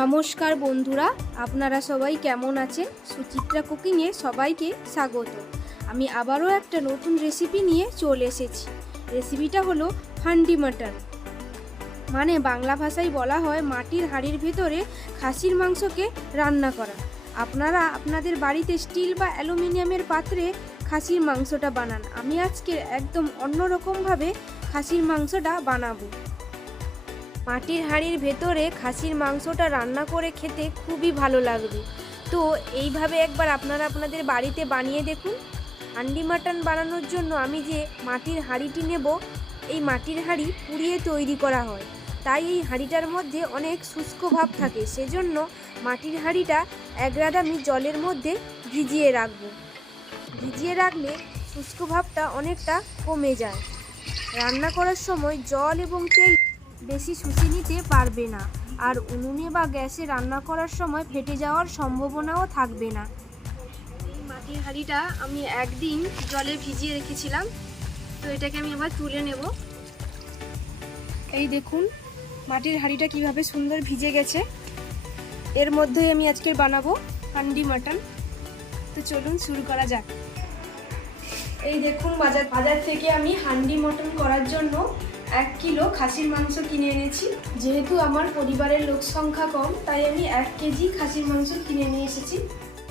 নমস্কার বন্ধুরা, আপনারা সবাই কেমন আছেন? সুচিত্রা কুকিংয়ে সবাইকে স্বাগত। আমি আবারও একটা নতুন রেসিপি নিয়ে চলে এসেছি। রেসিপিটা হলো হান্ডি মাটন। মানে বাংলা ভাষায় বলা হয় মাটির হাঁড়ির ভেতরে খাসির মাংসকে রান্না করা। আপনারা আপনাদের বাড়িতে স্টিল বা অ্যালুমিনিয়ামের পাত্রে খাসির মাংসটা বানান। আমি আজকে একদম অন্যরকমভাবে খাসির মাংসটা বানাবো। মাটির হাঁড়ির ভেতরে খাসির মাংসটা রান্না করে খেতে খুবই ভালো লাগবে। তো এইভাবে একবার আপনারা আপনাদের বাড়িতে বানিয়ে দেখুন। হান্ডি মাটন বানানোর জন্য আমি যে মাটির হাঁড়িটি নেব, এই মাটির হাঁড়ি পুড়িয়ে তৈরি করা হয়। তাই এই হাঁড়িটার মধ্যে অনেক শুষ্ক ভাব থাকে, সেজন্য মাটির হাঁড়িটা এক রাত আমি জলের মধ্যে ভিজিয়ে রাখব। ভিজিয়ে রাখলে শুষ্ক ভাবটা অনেকটা কমে যায়। রান্না করার সময় জল এবং তেল বেশি শুষে নিতে পারবে না। আর উনুনে বা গ্যাসে রান্না করার সময় ফেটে যাওয়ার সম্ভাবনাও থাকবে না। এই মাটির হাঁড়িটা আমি একদিন জলে ভিজিয়ে রেখেছিলাম। তো এটাকে আমি আবার তুলে নেব। এই দেখুন, মাটির হাঁড়িটা কীভাবে সুন্দর ভিজে গেছে। এর মধ্যে আমি আজকের বানাবো হান্ডি মাটন। তো চলুন শুরু করা যাক। এই দেখুন, বাজার বাজার থেকে আমি হান্ডি মটন করার জন্য এক কিলো খাসির মাংস কিনে এনেছি। যেহেতু আমার পরিবারের লোক সংখ্যা কম, তাই আমি এক কেজি খাসির মাংস কিনে নিয়ে এসেছি।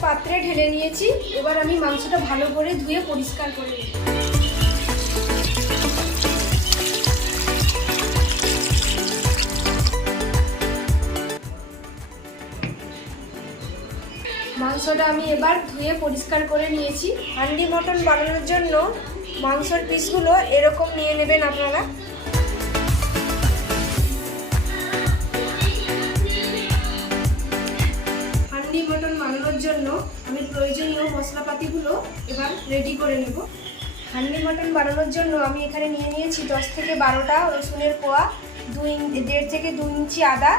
পাত্রে ঢেলে নিয়েছি, এবার আমি মাংসটা ভালো করে ধুয়ে পরিষ্কার করে নেব। মাংসটা আমি এবার ধুয়ে পরিষ্কার করে নিয়েছি। হান্ডি মটন বানানোর জন্য মাংসর পিসগুলো এরকম নিয়ে নেবেন আপনারা। মশলাপাতিগুলো এবার রেডি করে নেব। হান্ডি মটন বানানোর জন্য আমি এখানে নিয়ে নিয়েছি দশ থেকে বারোটা রসুনের কোয়া, দুই দেড় থেকে দু ইঞ্চি আদা,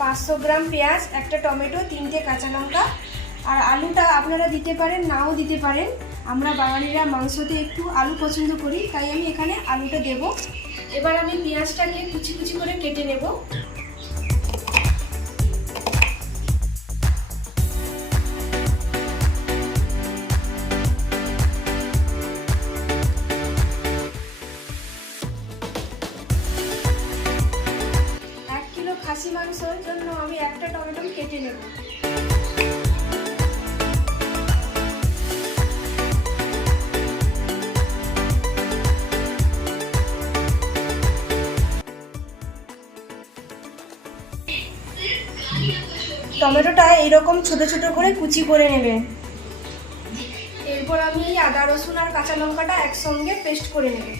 পাঁচশো গ্রাম পেঁয়াজ, একটা টমেটো, তিনটে কাঁচা লঙ্কা। আর আলুটা আপনারা দিতে পারেন, নাও দিতে পারেন। আমরা বাঙালিরা মাংসতে একটু আলু পছন্দ করি, তাই আমি এখানে আলুটা দেব। এবার আমি পেঁয়াজটাকে কুচি কুচি করে কেটে নেব। কেটে নেব। টমেটোটা এরকম ছোট ছোট করে কুচি করে নেবে। এরপর আমি আদা রসুন আর কাঁচা লঙ্কাটা একসঙ্গে পেস্ট করে নেবে।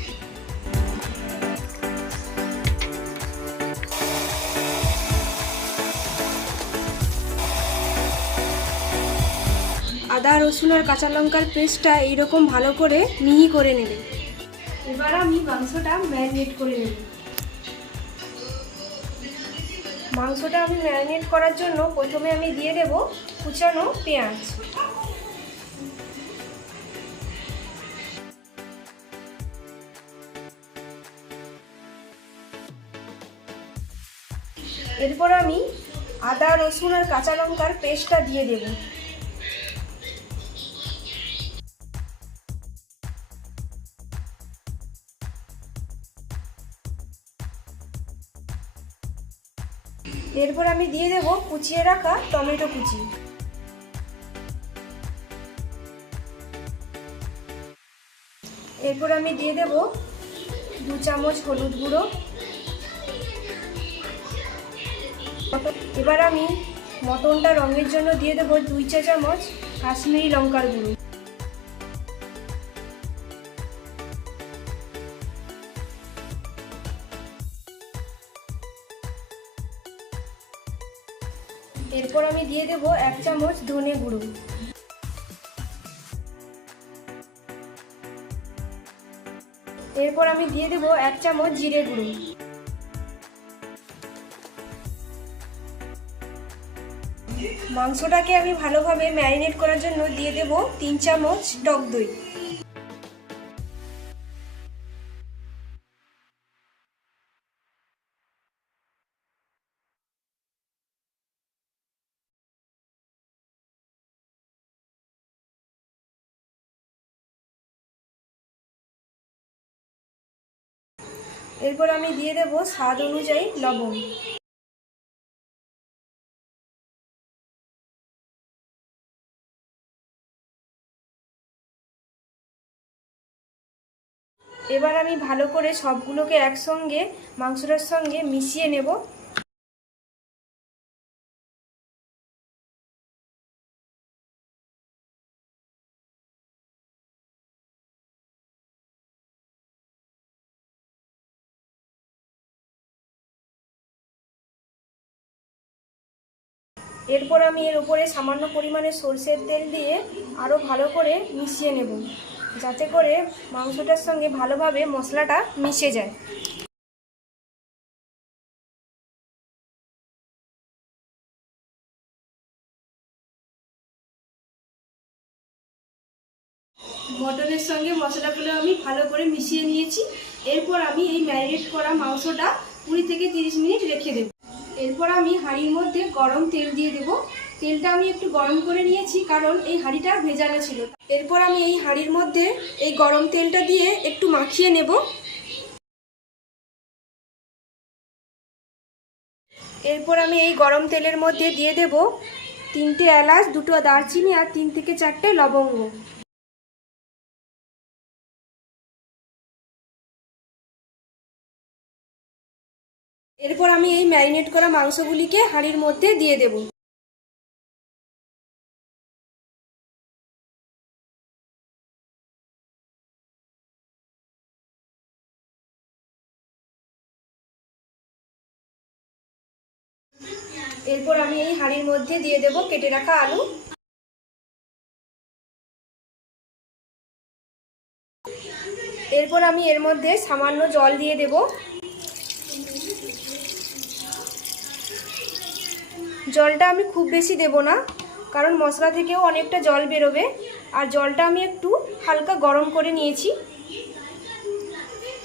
আদা, রসুন আর কাঁচা লঙ্কার পেস্টটা এইরকম ভালো করে মিহি করে নেবে। এবার আমি মাংসটা ম্যারিনেট করে নেব। মাংসটা আমি ম্যারিনেট করার জন্য প্রথমে আমি দিয়ে দেব কুচানো পেঁয়াজ। এরপর আমি আদা, রসুন আর কাঁচা লঙ্কার পেস্টটা দিয়ে দেবো। এরপর আমি দিয়ে দেব কুচিয়ে রাখা টমেটো কুচি। এরপর আমি দিয়ে দেব দু চামচ হলুদ গুঁড়ো। এবার আমি মটনটা রঙের জন্য দিয়ে দেবো দুই চা চামচ কাশ্মীরি লঙ্কার গুঁড়ো। দিয়ে দেব এক চামচ ধনে গুঁড়ো। এরপর আমি দিয়ে দেব এক চামচ জিরে গুঁড়ো। মাংসটাকে আমি ভালোভাবে ম্যারিনেট করার জন্য দিয়ে দেব তিন চামচ টক দই। এরপর আমি দিয়ে দেব স্বাদ অনুযায়ী লবণ। এবার আমি ভালো করে সবগুলোকে একসঙ্গে মাংসটার সঙ্গে মিশিয়ে নেব। এরপর আমি এর উপরে সামান্য পরিমাণে সর্ষের তেল দিয়ে আরও ভালো করে মিশিয়ে নেব, যাতে করে মাংসটার সঙ্গে ভালোভাবে মশলাটা মিশে যায়। মটনের সঙ্গে মশলাগুলো আমি ভালো করে মিশিয়ে নিয়েছি। এরপর আমি এই ম্যারিনেট করা মাংসটা কুড়ি থেকে তিরিশ মিনিট রেখে দেব। এরপর আমি হাঁড়ির মধ্যে গরম তেল দিয়ে দেব। তেলটা আমি একটু গরম করে নিয়েছি, কারণ এই হাঁড়িটা ভেজানো ছিল। এরপর আমি এই হাঁড়ির মধ্যে এই গরম তেলটা দিয়ে একটু মাখিয়ে নেব। এরপর আমি এই গরম তেলের মধ্যে দিয়ে দেব তিনটে এলাচ, দুটো দারচিনি আর তিন থেকে চারটে লবঙ্গ। এরপর আমি এই ম্যারিনেট করা মাংসগুলিকে হাঁড়ির মধ্যে দিয়ে দেব। এরপর আমি এই হাঁড়ির মধ্যে দিয়ে দেব কেটে রাখা আলু। এরপর আমি এর মধ্যে সামান্য জল দিয়ে দেব। জলটা আমি খুব বেশি দেব না, কারণ মশলা থেকেও অনেকটা জল বেরোবে। আর জলটা আমি একটু হালকা গরম করে নিয়েছি।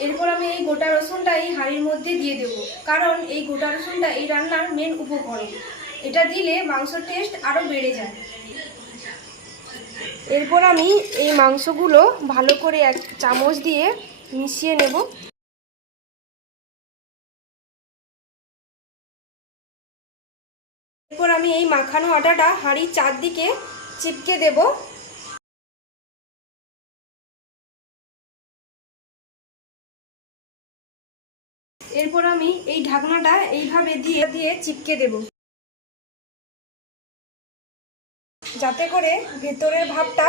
এরপর আমি এই গোটা রসুনটা এই হাঁড়ির মধ্যে দিয়ে দেব, কারণ এই গোটা রসুনটা এই রান্নার মেন উপকরণ। এটা দিলে মাংসর টেস্ট আরও বেড়ে যায়। এরপর আমি এই মাংসগুলো ভালো করে এক চামচ দিয়ে মিশিয়ে নেব। এই মাখানো আটাটা হাঁড়ির চারদিকে চিপকে দেব। এরপর আমি এই ঢাকনাটা এইভাবে দিয়ে দিয়ে চিপকে দেব। যাতে করে ভেতরের ভাবটা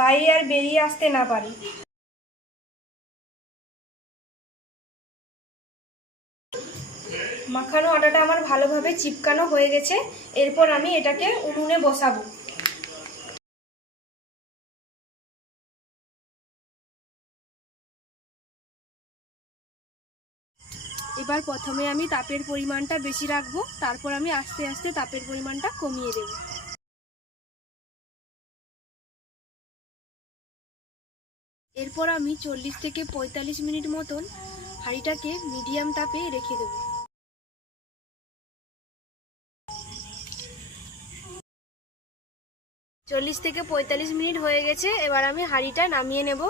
বাইরে আর বেরিয়ে আসতে না পারে। মাখানো আটাটা আমার ভালোভাবে চিপকানো হয়ে গেছে। এরপর আমি এটাকে উনুনে বসাবো। এবার প্রথমে আমি তাপের পরিমাণটা বেশি রাখব, তারপর আমি আস্তে আস্তে তাপের পরিমাণটা কমিয়ে দেব। এরপর আমি চল্লিশ থেকে পঁয়তাল্লিশ মিনিট মতন হাঁড়িটাকে মিডিয়াম তাপে রেখে দেবো। চল্লিশ থেকে পঁয়তাল্লিশ মিনিট হয়ে গেছে এবার আমি হাঁড়িটা নামিয়ে নেব।